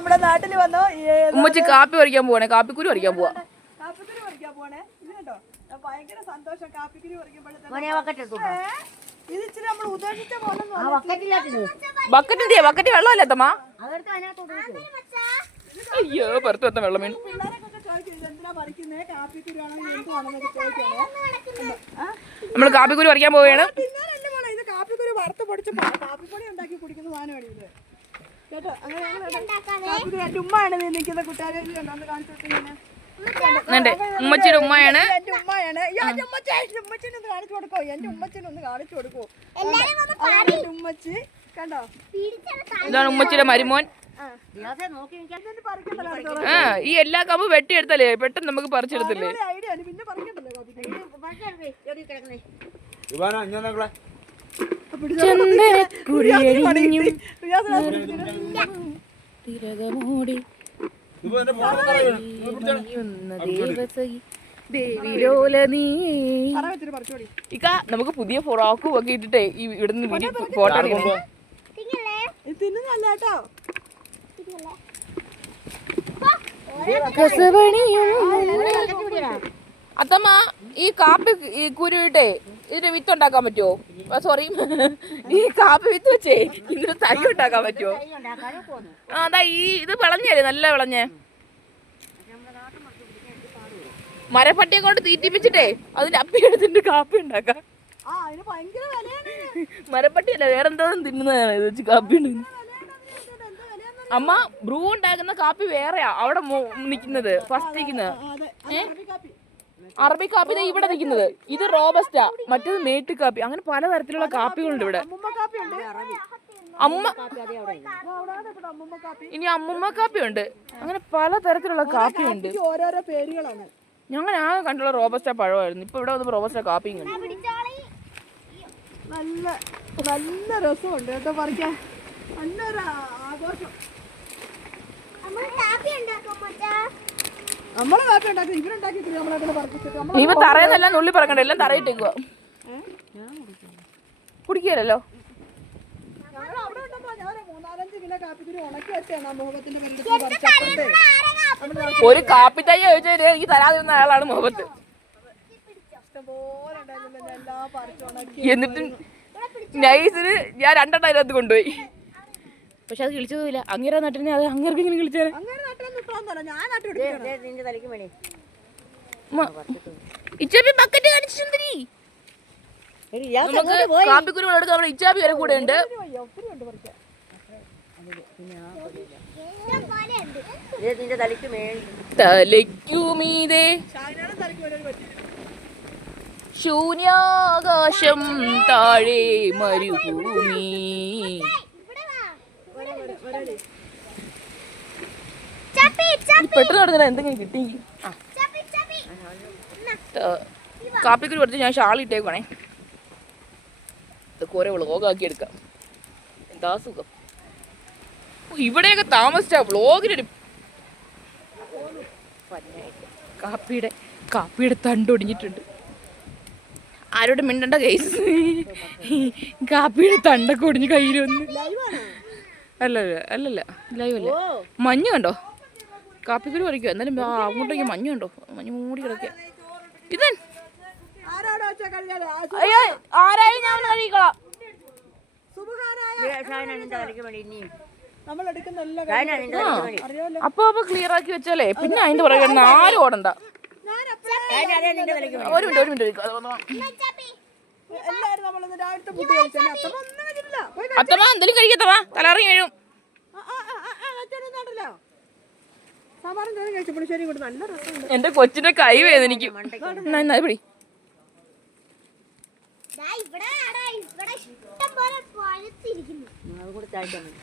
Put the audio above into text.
നമ്മുടെ നാട്ടിൽ വന്നോ? ഉമ്മച്ചി കാപ്പി പറിക്കാൻ പോവാണേ. കാപ്പിക്കുരു പറിക്കാൻ പോവാ. കാപ്പിക്കുരു പറിക്കാൻ പോണേ ഇത് കേട്ടോ. ഭയങ്കര സന്തോഷം. കാപ്പിക്കുരു ബക്കറ്റ് വെള്ളമല്ലേ ഒഴിക്ക്. അയ്യോ പുറത്ത് വെത്ത വെള്ളം വീണു നമ്മൾ കാപ്പിക്കുരു പറിക്കാൻ പോവുകയാണ്. കാപ്പിക്കുരു വറുത്ത് പൊടിച്ച് കാപ്പിപ്പൊടി ഉണ്ടാക്കി കുടിക്കുന്ന സാധനമാണ് ഇത്? കേട്ടോ അങ്ങനെ ഉമ്മയാണ് നിൽക്കുന്ന ഒന്ന് കാണിച്ചു ഉമ്മച്ചിയുടെ ഉമ്മയാണ്. കാണിച്ചു കൊടുക്കോ. എന്റെ കാണിച്ചു കൊടുക്കോ. ഉമ്മച്ചി. കണ്ടോ? ഇതാണ് ഉമ്മച്ചിയുടെ മരുമോൻ. ആ. ഈ എല്ലാ കമ്പ് വെട്ടിയെടുത്തല്ലേ? പെട്ടെന്ന് നമുക്ക് പറിച്ചെടുത്തില്ലേ? പിന്നെ പറിക്കണ്ടല്ലോ ചന്ദനക്കുഴിയഴിഞ്ഞും ഇക്ക നമുക്ക് പുതിയ ഫ്രോക്കും ഒക്കെ ഇട്ടിട്ടെ ഈ ഇവിടുന്ന് ഫോട്ടോ അത്തമ്മ ഈ കാപ്പി ഈ കുരുവിട്ടെ ഇതിന്റെ വിത്ത് ഉണ്ടാക്കാൻ പറ്റുമോ സോറി ഈ കാപ്പി വിത്ത് വെച്ചേ. ഇതിന് തൈ ഉണ്ടാക്കാൻ പറ്റുമോ ആ അതാ ഈ ഇത് വിളഞ്ഞല്ലേ നല്ല വിളഞ്ഞേ. മരപ്പട്ടിയെ കൊണ്ട് തീറ്റിപ്പിച്ചിട്ടേ അതിന്റെ അപ്പി എടുത്തിട്ട് കാപ്പി ഉണ്ടാക്കാം. ഇതിന്. മരപ്പട്ടിയല്ല വേറെന്തോന്നും തിന്നുന്നതാണ് ഇത് വെച്ച് കാപ്പി ഉണ്ടാക്കുന്നത് ഇതിന്. അമ്മ ബ്രൂ ഉണ്ടാക്കുന്ന കാപ്പി വേറെയാ അവിടെ നിൽക്കുന്നത് ഫസ്റ്റ് നിൽക്കുന്നത് അറബി കാപ്പി ദേ ഇവിടെ നിൽക്കുന്നത്. ഇത് റോബസ്റ്റാ. മറ്റേത് മേട്ട് കാപ്പി. അങ്ങനെ പലതരത്തിലുള്ള കാപ്പികളുണ്ട് ഇവിടെ. അമ്മുമ്മ കാപ്പി ഉണ്ട്. അമ്മ കാപ്പി അതേ അവിടെ ഉണ്ട്. അവിടെ നിൽക്കണം അമ്മുമ്മ കാപ്പി. ഇനി അമ്മുമ്മ കാപ്പി ഉണ്ട്. അങ്ങനെ പലതരത്തിലുള്ള കാപ്പി ഉണ്ട്. ഓരോരോ പേരുകളാണ്. ഞങ്ങൾ ആ കണ്ടുള്ള റോബസ്റ്റ പഴമായിരുന്നു. ഇപ്പൊ ഇവിടെ റോബസ്റ്റ കാപ്പിയും കണ്ടു. നല്ല നല്ല രസമുണ്ട് കേട്ടോ പറിക്കാൻ. നല്ലൊരു ആഘോഷം. ഇപ്പൊ തറയെന്നെല്ലാം നുള്ളി പറക്കണ്ട? എല്ലാം തറയിട്ടേക്കുക കുടിക്കുകയല്ലോ ഒരു കാപ്പി തൈ ചോദിച്ചാൽ എനിക്ക് തരാതിരുന്ന അയാളാണ് മുഖത്ത്. എന്നിട്ടും നൈസിന് ഞാൻ രണ്ടെണ്ണം അതിനകത്ത് കൊണ്ടുപോയി. പക്ഷെ അത് കിളിച്ചതുമില്ല. അങ്ങേരെ നട്ടിനെ അത് അങ്ങേർക്ക് ഇങ്ങനെ കിളിച്ചാൽ അങ്ങനെ നട്ടൊന്നും ഇച്ചാപ്പി ബക്കറ്റ് കാണിച്ചിട്ടുണ്ടീ എടി, ദിയാസേ നമുക്ക് അങ്ങോട്ട് പോയി. കാപ്പിക്കുരുകൾ എടുക്കാൻ നമ്മുടെ ഇച്ചാപ്പി വരെ കൂടെ ഉണ്ട്. തലയ്ക്കുമീതേ ശൂന്യാകാശം താഴെ മരുഭൂമി. പെട്ടെന്ന് നടന്നില്ല എന്തെങ്കിലും കിട്ടി. കാപ്പിക്കുരു കൊടുത്ത് ഞാൻ ഷാൾ ഇട്ടേക്കണേ ഇതൊക്കെ ഓരോ വ്ളോഗാക്കി എടുക്കാം. എന്താ സുഖം? ഇവിടെയൊക്കെ താമസിച്ചാ വ്ളോഗിനൊരു കാപ്പിയുടെ കാപ്പിയുടെ തണ്ടൊടിഞ്ഞിട്ടുണ്ട് ആരോട് മിണ്ടണ്ട കേസ് കാപ്പിയുടെ തണ്ടൊക്കെ ഒടിഞ്ഞ് കയ്യിൽ വന്ന് അല്ലല്ല അല്ലല്ല. ലൈവ് അല്ല മഞ്ഞ് കണ്ടോ? കാപ്പിക്കുരു പറിക്കുക. എന്നാലും അങ്ങോട്ടേക്ക് മഞ്ഞുണ്ടോ മഞ്ഞ് മൂടി കിടക്കുക. ഇതൻ. അയ്യോ ആരായാലും ഞാൻ കഴിക്കോളാം അപ്പൊ അപ്പൊ ക്ലിയർ ആക്കി വെച്ചാലേ പിന്നെ അതിന്റെ പുറകെ ആരും ഓടണ്ട ഒരു മിനിറ്റ് ഒരു മിനിറ്റ് അത്തമ്മ എന്തെങ്കിലും കഴിക്കത്തമ്മ തലറിയും കഴിയും ആ, ആ, ആ, ആ, ആ, കഴിച്ചോണ്ടിരുന്നോണ്ടല്ലോ. സാമ്പാറും ചോറും കഴിച്ചു പുളിശ്ശേരിയും കൂടി നല്ല രസമുണ്ട്. എന്റെ കൊച്ചിന്റെ കൈ വേദനിക്കും. പിടി ഇവിടെ. ഇവിടെ ഇഷ്ടം പോലെ പഴുത്തിരിക്കുന്നു. അത് കൂടെ താഴ്ത്താൻ മതി